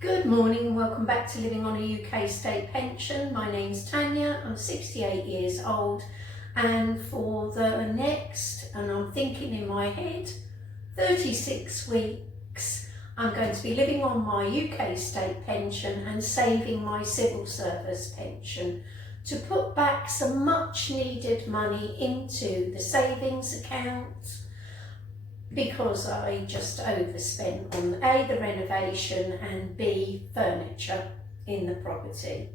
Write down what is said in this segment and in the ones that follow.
Good morning and welcome back to Living on a UK State Pension. My name's Tanya, I'm 68 years old, and for the next, and I'm thinking in my head, 36 weeks, I'm going to be living on my UK State Pension and saving my civil service pension to put back some much needed money into the savings account, because I just overspent on A, the renovation, and B, furniture in the property.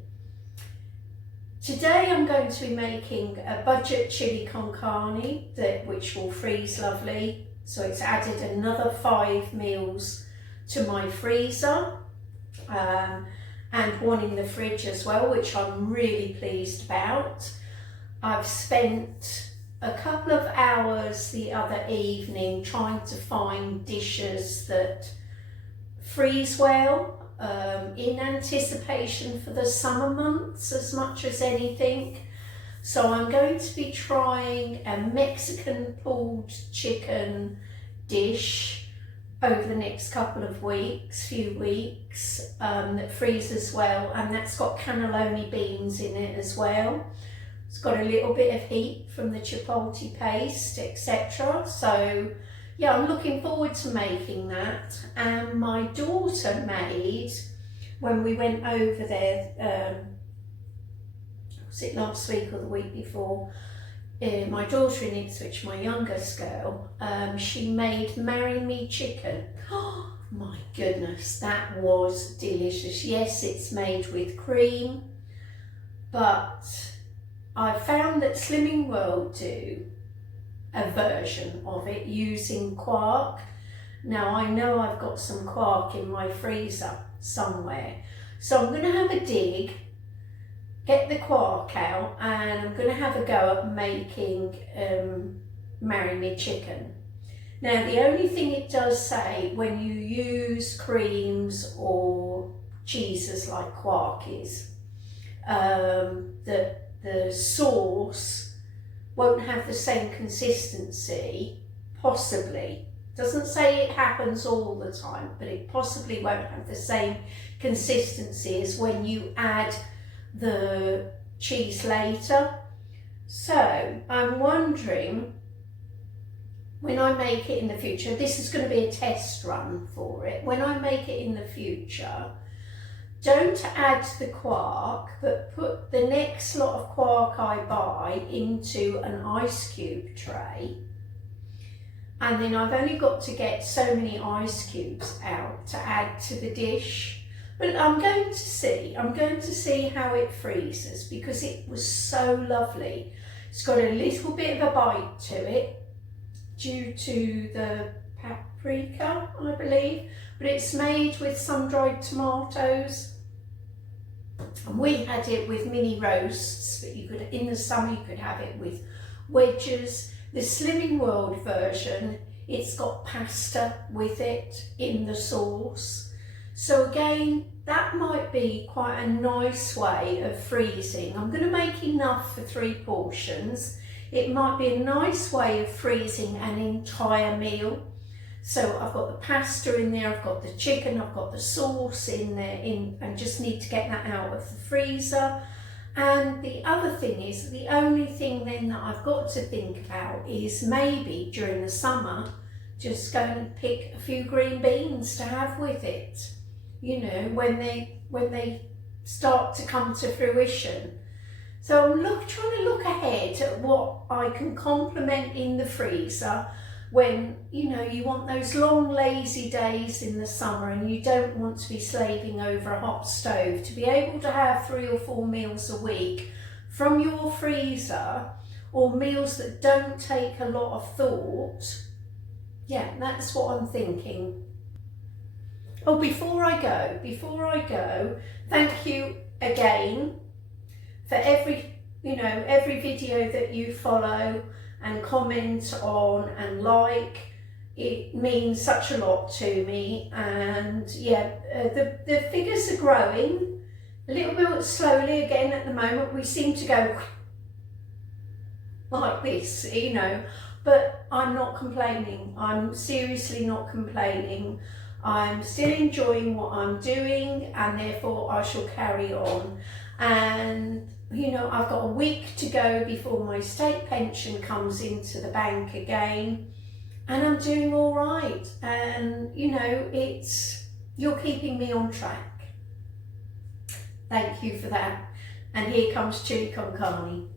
Today I'm going to be making a budget chili con carne, which will freeze lovely. So it's added another 5 meals to my freezer, and one in the fridge as well, which I'm really pleased about. I've spent a couple of hours the other evening trying to find dishes that freeze well, in anticipation for the summer months as much as anything. So I'm going to be trying a Mexican pulled chicken dish over the next couple of few weeks, that freezes well, and that's got cannelloni beans in it as well. It's got a little bit of heat from the chipotle paste, etc. So yeah, I'm looking forward to making that. And my daughter made, when we went over there, was it last week or the week before, my daughter in Ipswich, my youngest girl, she made marry me chicken. Oh my goodness, that was delicious. Yes, it's made with cream, but I found that Slimming World do a version of it using quark. Now I know I've got some quark in my freezer somewhere, so I'm going to have a dig, get the quark out, and I'm going to have a go at making marry me chicken. Now the only thing it does say when you use creams or cheeses like quark is that the sauce won't have the same consistency, possibly. Doesn't say it happens all the time, but it possibly won't have the same consistency as when you add the cheese later. So I'm wondering, when I make it in the future, this is going to be a test run for it, when I make it in the future, don't add the quark, but put the next lot of quark I buy into an ice cube tray. And then I've only got to get so many ice cubes out to add to the dish. But I'm going to see how it freezes, because it was so lovely. It's got a little bit of a bite to it due to the paprika, I believe, but it's made with sun-dried tomatoes. And we had it with mini roasts, but you could, in the summer, you could have it with wedges. The Slimming World version, it's got pasta with it in the sauce. So again, that might be quite a nice way of freezing. I'm going to make enough for 3 portions. It might be a nice way of freezing an entire meal. So I've got the pasta in there, I've got the chicken, I've got the sauce in there, and just need to get that out of the freezer. And the other thing is, the only thing then that I've got to think about is maybe during the summer, just go and pick a few green beans to have with it, you know, when they start to come to fruition. So I'm trying to look ahead at what I can complement in the freezer when, you know, you want those long lazy days in the summer and you don't want to be slaving over a hot stove, to be able to have 3 or 4 meals a week from your freezer, or meals that don't take a lot of thought. Yeah, that's what I'm thinking. Oh, before I go, thank you again for every video that you follow and comment on and like. It means such a lot to me, and yeah, the figures are growing a little bit slowly again at the moment. We seem to go like this, you know, but I'm not complaining. I'm seriously not complaining. I'm still enjoying what I'm doing, and therefore I shall carry on. And you know, I've got a week to go before my state pension comes into the bank again, and I'm doing all right. And you know, you're keeping me on track. Thank you for that. And here comes chili con carne.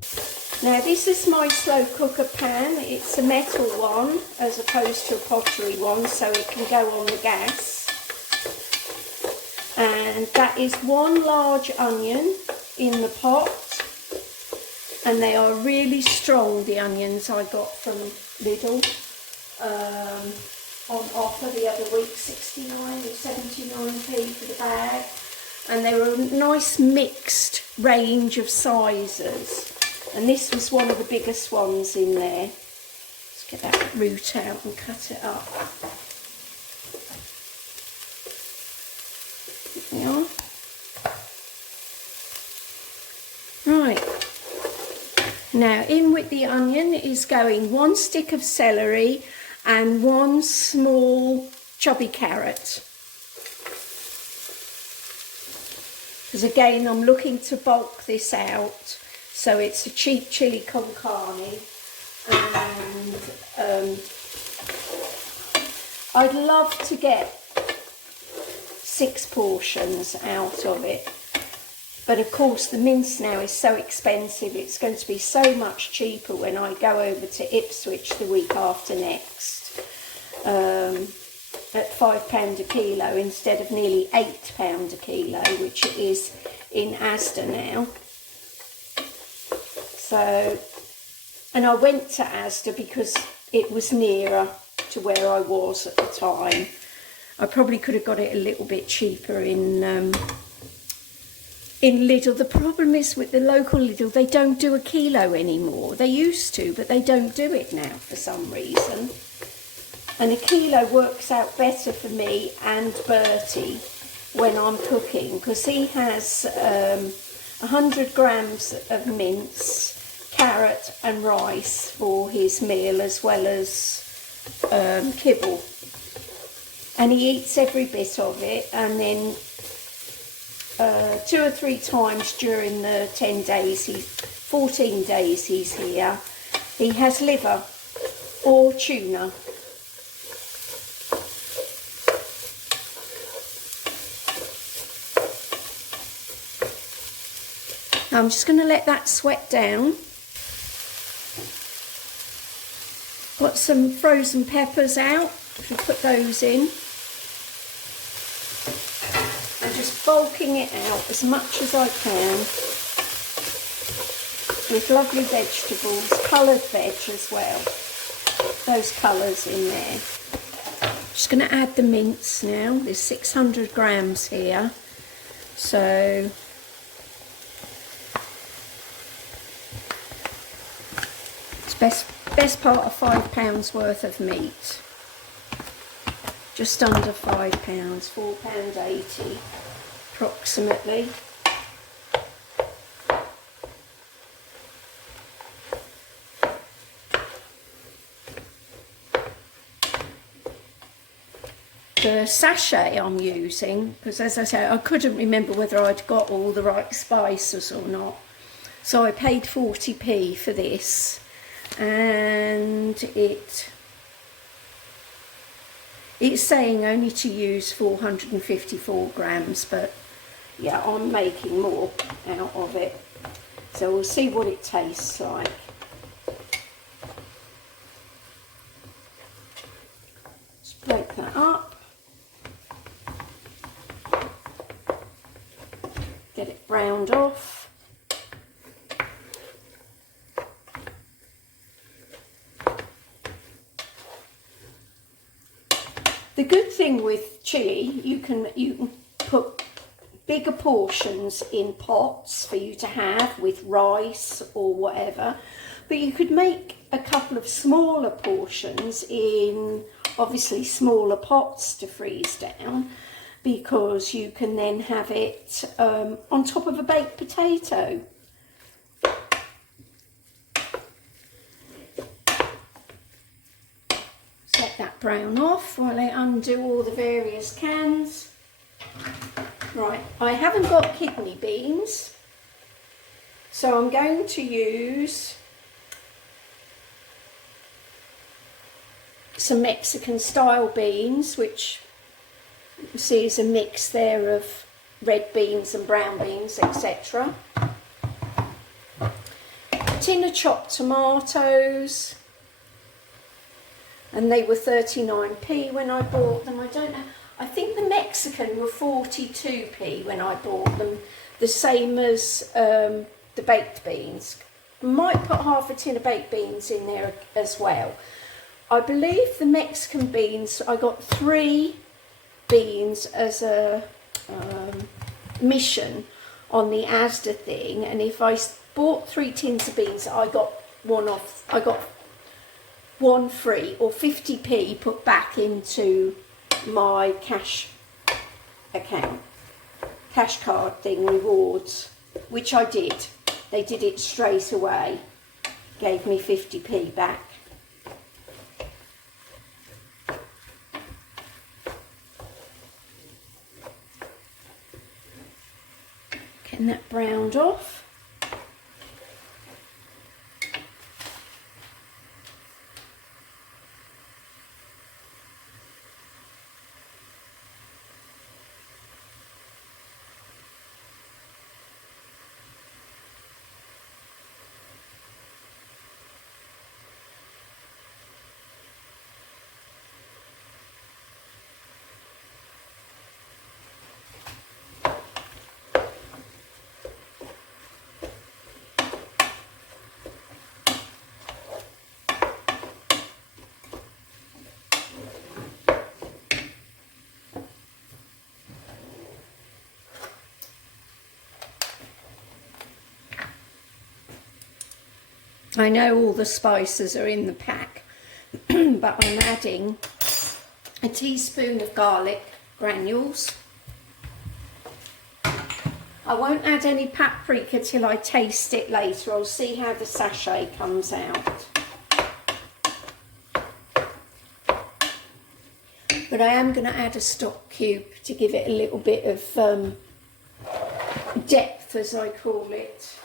Now this is my slow cooker pan. It's a metal one as opposed to a pottery one, so it can go on the gas. And that is one large onion in the pot, and they are really strong, the onions I got from Lidl on offer the other week, 69 or 79p for the bag, and they were a nice mixed range of sizes. And this was one of the biggest ones in there. Let's get that root out and cut it up. There we are. Right. Now in with the onion is going 1 stick of celery and 1 small chubby carrot. Because again, I'm looking to bulk this out. So it's a cheap chili con carne, and I'd love to get 6 portions out of it. But of course the mince now is so expensive, it's going to be so much cheaper when I go over to Ipswich the week after next, at £5 a kilo instead of nearly £8 a kilo, which it is in Asda now. So, and I went to Asda because it was nearer to where I was at the time. I probably could have got it a little bit cheaper in Lidl. The problem is with the local Lidl, they don't do a kilo anymore. They used to, but they don't do it now for some reason. And a kilo works out better for me and Bertie when I'm cooking, because he has 100 grams of mince, carrot and rice for his meal, as well as kibble, and he eats every bit of it. And then 2 or 3 times during the 14 days he's here, he has liver or tuna. Now I'm just going to let that sweat down. Got some frozen peppers out, I'll put those in. And just bulking it out as much as I can with lovely vegetables, coloured veg as well. Those colours in there. Just going to add the mince now. There's 600 grams here. So it's best part of £5 worth of meat. Just under £5, £4.80 approximately. The sachet I'm using, because as I say, I couldn't remember whether I'd got all the right spices or not, so I paid 40p for this, and it's saying only to use 454 grams, but yeah, I'm making more out of it, so we'll see what it tastes like. Just break that up. Get it browned off. The good thing with chili, you can put bigger portions in pots for you to have with rice or whatever, but you could make a couple of smaller portions in obviously smaller pots to freeze down, because you can then have it on top of a baked potato. Let that brown off while I undo all the various cans. Right, I haven't got kidney beans, so I'm going to use some Mexican style beans, which you see is a mix there of red beans and brown beans, etc. A tin of chopped tomatoes, and they were 39p when I bought them. I don't know, I think the Mexican were 42p when I bought them, the same as the baked beans. Might put half a tin of baked beans in there as well. I believe the Mexican beans, I got 3 beans as a mission on the Asda thing, and if I bought 3 tins of beans, I got one free, or 50p put back into my cash account, cash card thing, rewards, which I did. They did it straight away, gave me 50p back. Getting that browned off. I know all the spices are in the pack, but I'm adding a teaspoon of garlic granules. I won't add any paprika till I taste it later. I'll see how the sachet comes out. But I am going to add a stock cube to give it a little bit of depth, as I call it.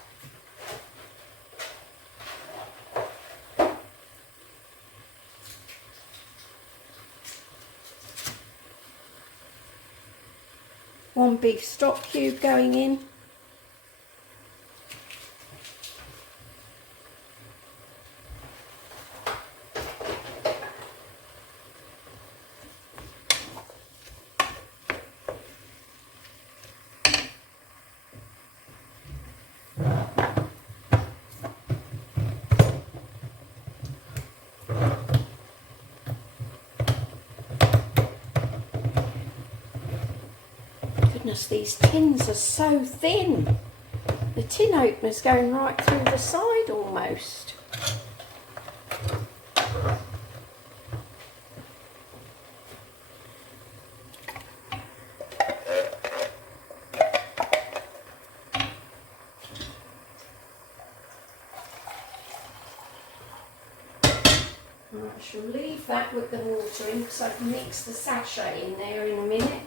One beef stock cube going in. These tins are so thin. The tin opener's going right through the side almost. I shall leave that with the water in because I can mix the sachet in there in a minute.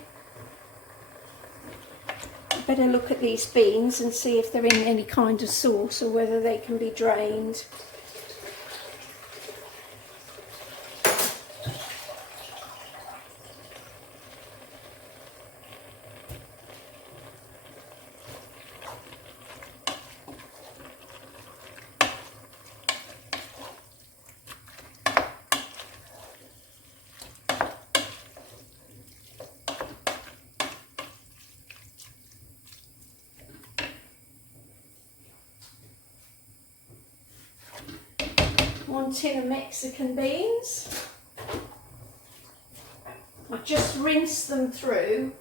Better look at these beans and see if they're in any kind of sauce or whether they can be drained. One tin of Mexican beans. I just rinsed them through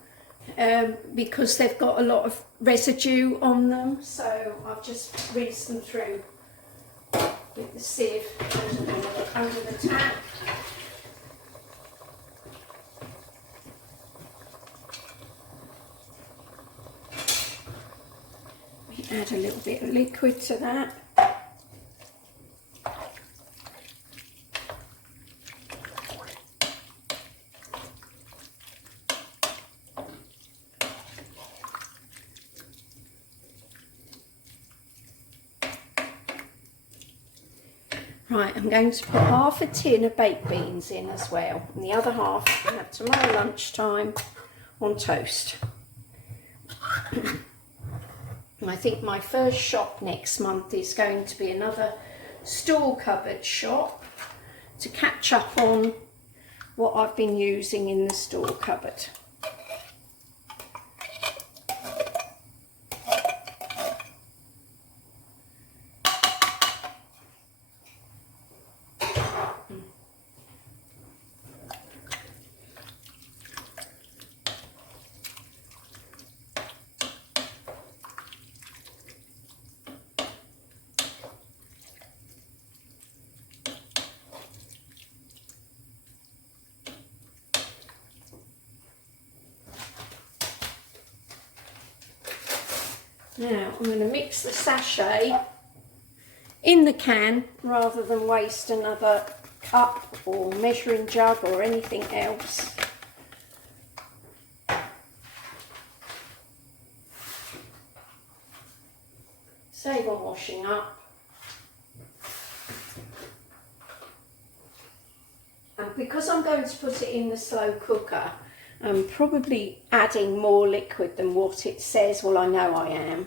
because they've got a lot of residue on them, so I've just rinsed them through with the sieve under the tap. We add a little bit of liquid to that. Right, I'm going to put half a tin of baked beans in as well, and the other half I have tomorrow lunchtime on toast. I think my first shop next month is going to be another store cupboard shop to catch up on what I've been using in the store cupboard. Now I'm going to mix the sachet in the can rather than waste another cup or measuring jug or anything else. Save on washing up. And because I'm going to put it in the slow cooker, I'm probably adding more liquid than what it says. Well, I know I am.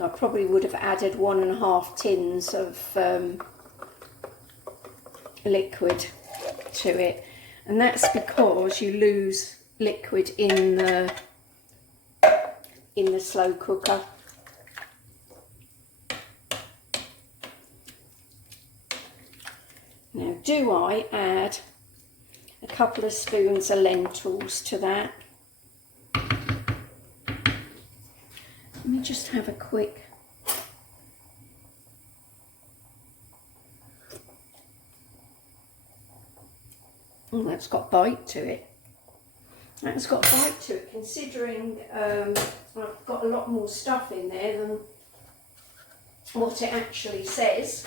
I probably would have added 1.5 tins of liquid to it, and that's because you lose liquid in the slow cooker. Now, do I add a couple of spoons of lentils to that? Let me just have a quick. Oh, that's got bite to it. That's got bite to it, considering I've got a lot more stuff in there than what it actually says.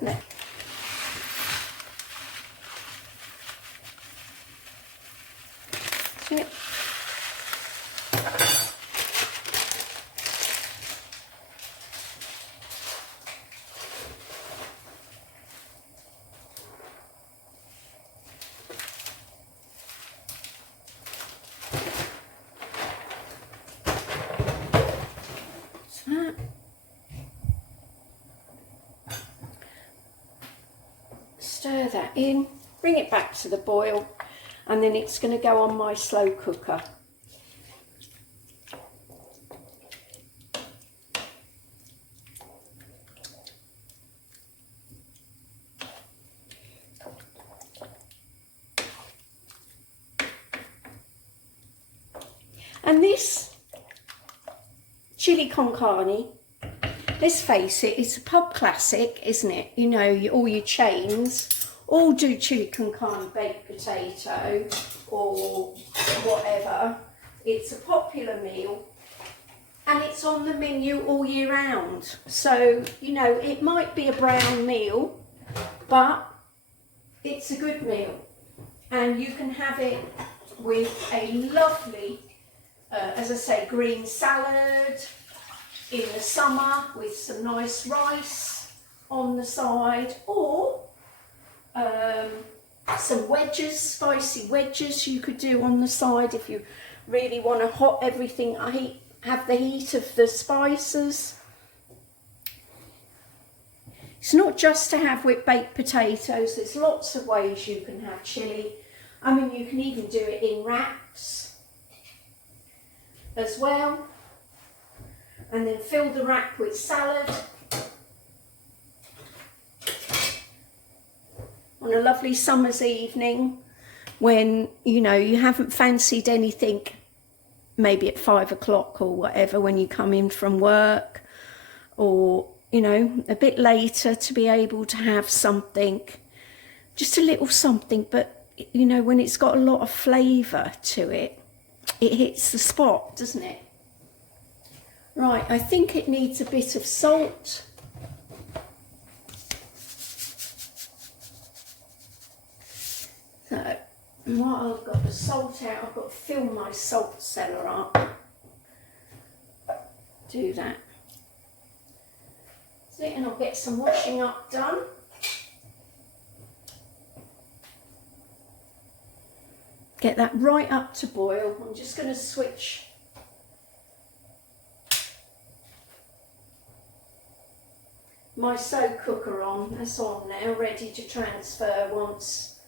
No. So, stir that in, bring it back to the boil, and then it's going to go on my slow cooker. And this chili con carne, let's face it, it's a pub classic, isn't it? You know, all your chains all do chili con carne baked potato or whatever. It's a popular meal and it's on the menu all year round. So, you know, it might be a brown meal, but it's a good meal. And you can have it with a lovely, as I say, green salad in the summer with some nice rice on the side, or some wedges, spicy wedges you could do on the side if you really want to hot everything, have the heat of the spices. It's not just to have with baked potatoes, there's lots of ways you can have chilli. I mean, you can even do it in wraps as well, and then fill the wrap with salad. On a lovely summer's evening when, you know, you haven't fancied anything, maybe at 5 o'clock or whatever when you come in from work, or, you know, a bit later, to be able to have something, just a little something, but, you know, when it's got a lot of flavour to it, it hits the spot, doesn't it? Right, I think it needs a bit of salt. So, And while I've got the salt out, I've got to fill my salt cellar up. Do that. And I'll get some washing up done. Get that right up to boil. I'm just going to switch my slow cooker on. That's on now, ready to transfer once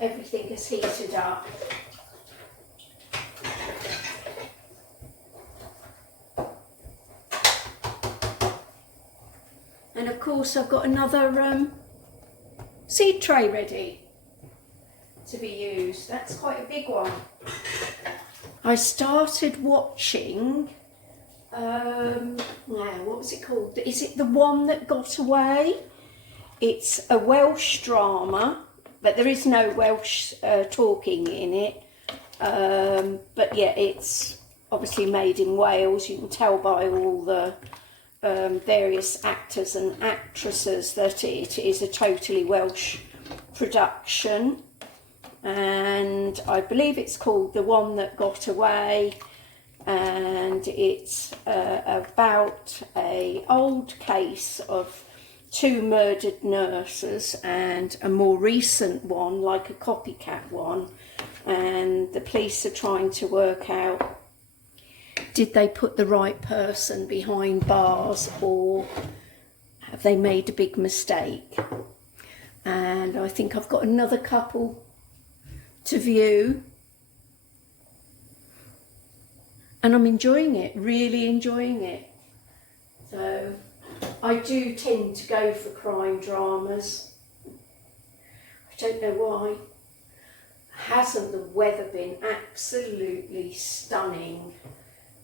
everything is heated up. And of course I've got another seed tray ready to be used. That's quite a big one. I started watching, now what was it called? Is it The One That Got Away? It's a Welsh drama, but there is no Welsh talking in it. But yeah, it's obviously made in Wales. You can tell by all the various actors and actresses that it is a totally Welsh production, and I believe it's called The One That Got Away, and it's about an old case of 2 murdered nurses and a more recent one, like a copycat one, and the police are trying to work out, did they put the right person behind bars or have they made a big mistake? And I think I've got another couple to view. And I'm enjoying it, really enjoying it. So I do tend to go for crime dramas. I don't know why. Hasn't the weather been absolutely stunning?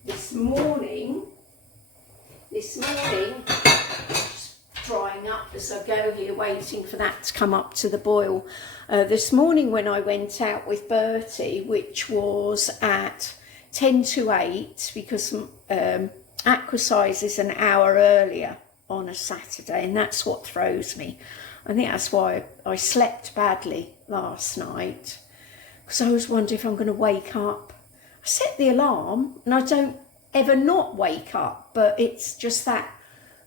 This morning, just drying up as I go here, waiting for that to come up to the boil. This morning when I went out with Bertie, which was at 10 to 8, because Aquasize is an hour earlier on a Saturday, and that's what throws me. I think that's why I slept badly last night, because I was wondering if I'm going to wake up. I set the alarm and I don't ever not wake up, but it's just that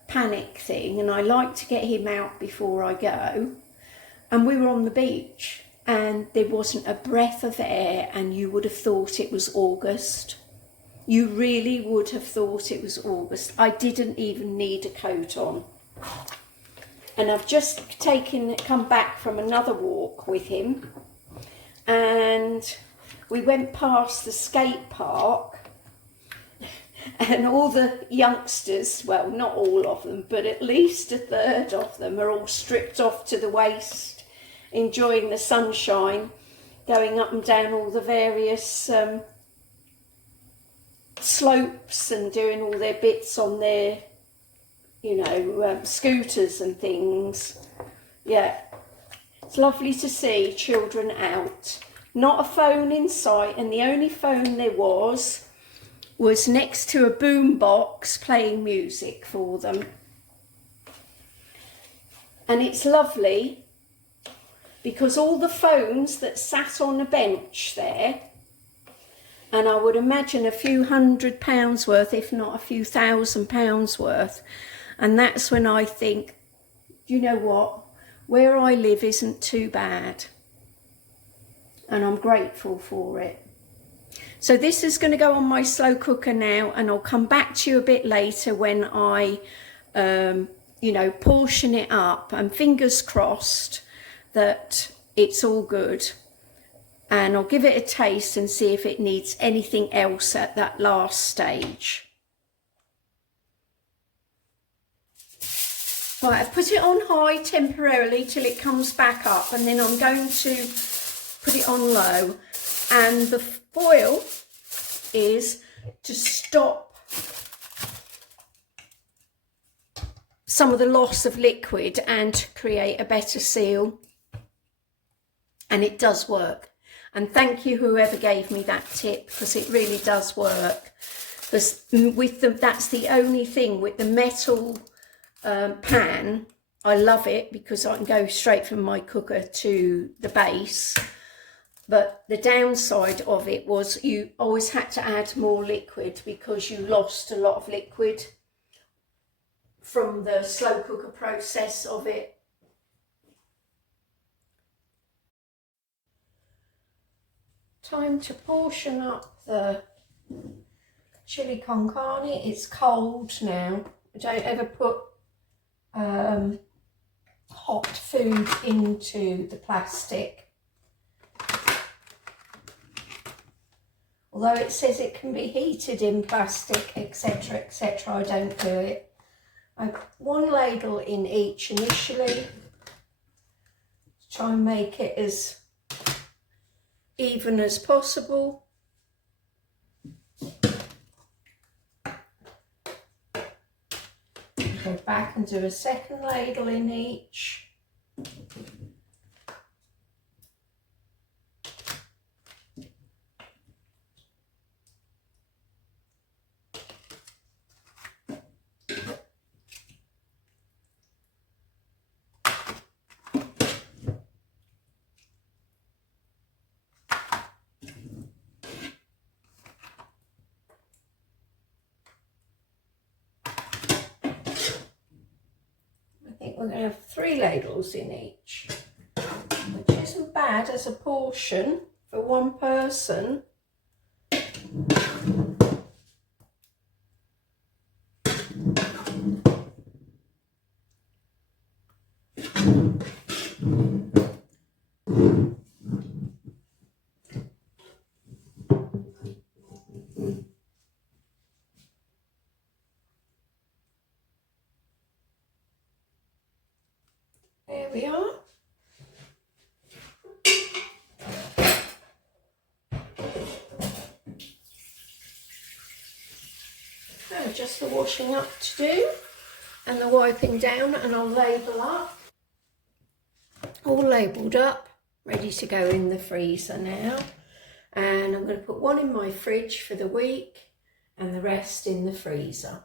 panic thing, and I like to get him out before I go. And we were on the beach and there wasn't a breath of air, and you would have thought it was August. You really would have thought it was August. I didn't even need a coat on. And I've just come back from another walk with him, and we went past the skate park, and all the youngsters, well, not all of them, but at least a third of them are all stripped off to the waist, enjoying the sunshine, going up and down all the various slopes and doing all their bits on their, scooters and things. Yeah, it's lovely to see children out. Not a phone in sight, and the only phone there was next to a boom box playing music for them. And it's lovely because all the phones that sat on a bench there, and I would imagine a few £100 worth, if not a few £1,000 worth, and that's when I think, you know what, where I live isn't too bad, and I'm grateful for it. So this is going to go on my slow cooker now, and I'll come back to you a bit later when I, portion it up, and fingers crossed that it's all good. And I'll give it a taste and see if it needs anything else at that last stage. Right, I've put it on high temporarily till it comes back up, and then I'm going to put it on low. And the foil is to stop some of the loss of liquid and create a better seal. And it does work. And thank you whoever gave me that tip, because it really does work. That's the only thing with the metal pan. I love it because I can go straight from my cooker to the base. But the downside of it was you always had to add more liquid because you lost a lot of liquid from the slow cooker process of it. Time to portion up the chili con carne. It's cold now. I don't ever put hot food into the plastic. Although it says it can be heated in plastic, etc., etc., I don't do it. I put 1 ladle in each initially to try and make it as even as possible. Go back and do a 2nd ladle in each. I think we're going to have 3 ladles in each, which isn't bad as a portion for 1 person. There we are. Now just the washing up to do and the wiping down, and I'll label up. All labelled up, ready to go in the freezer now. And I'm going to put 1 in my fridge for the week and the rest in the freezer.